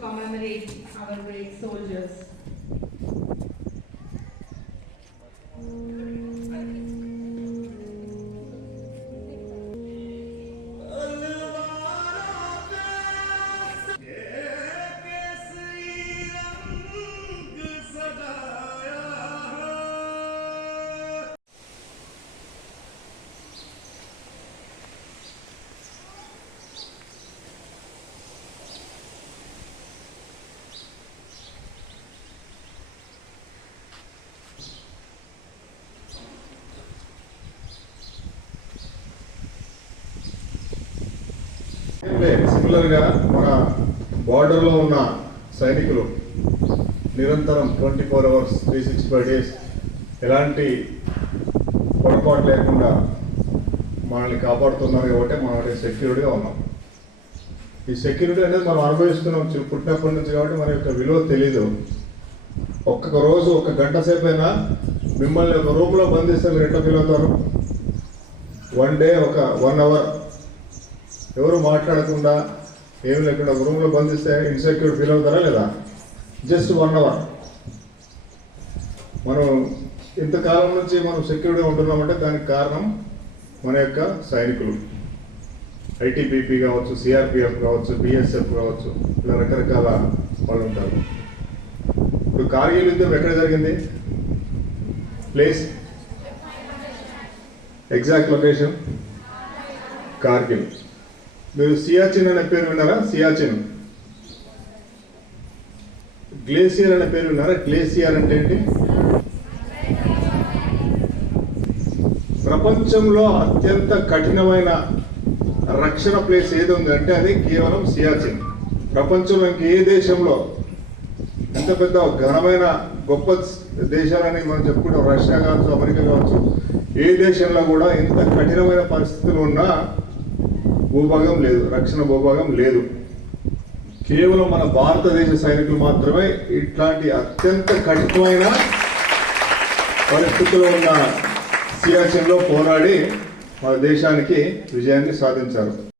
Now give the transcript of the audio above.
commemorate our brave soldiers. సిమిలర్గా మన బార్డర్లో ఉన్న సైనికులు నిరంతరం twenty four hours three six five days ఎలాంటి పొరపాటు లేకుండా మనల్ని కాపాడుతున్నారు కాబట్టి మనం సెక్యూరిటీగా ఉన్నాం. ఈ సెక్యూరిటీ అనేది మనం అనుభవిస్తున్నాం పుట్టినప్పటి నుంచి కాబట్టి మన యొక్క విలువ తెలీదు. ఒక్కొక్క రోజు ఒక గంట సేపు అయినా మిమ్మల్ని ఒక రూమ్లో బంధిస్తే మీరు ఎట్లా ఫీల్ అవుతారు? వన్ డే ఒక వన్ అవర్ ఎవరు మాట్లాడకుండా ఏం లేకుండా రూమ్లో బంధిస్తే ఇన్సెక్యూర్ ఫీల్ అవుతారా లేదా? జస్ట్ వన్ అవర్ మనం ఇంతకాలం నుంచి మనం సెక్యూర్గా ఉంటున్నామంటే దానికి కారణం మన యొక్క సైనికులు. ఐటీబీపీ కావచ్చు సిఆర్పిఎఫ్ కావచ్చు బిఎస్ఎఫ్ కావచ్చు ఇలా రకరకాల వాళ్ళు ఉంటారు. ఇప్పుడు కార్గిల్ యుద్ధం ఎక్కడ జరిగింది? ప్లేస్ ఎగ్జాక్ట్ లొకేషన్ కార్గిల్ మీరు సియాచిన్ అనే పేరు విన్నారా? సియాచిన్. గ్లేసియర్ అనే పేరు విన్నారా? గ్లేసియర్ అంటే ఏంటి? ప్రపంచంలో అత్యంత కఠినమైన రక్షణ ప్లేస్ ఏది ఉంది అంటే అది కేవలం సియాచిన్. ప్రపంచంలో ఇంక ఏ దేశంలో? ఎంత పెద్ద ఘనమైన గొప్ప దేశాలని మనం చెప్పుకుంటాం. రష్యా కావచ్చు అమెరికా కావచ్చు. ఏ దేశంలో కూడా ఇంత కఠినమైన పరిస్థితులు ఉన్నా భూభాగం లేదు రక్షణ భూభాగం లేదు. కేవలం మన భారతదేశ సైనికులు మాత్రమే ఇట్లాంటి అత్యంత కఠినమైన పరిస్థితుల్లో ఉన్న సియాచిన్లో పోరాడి మన దేశానికి విజయాన్ని సాధించారు.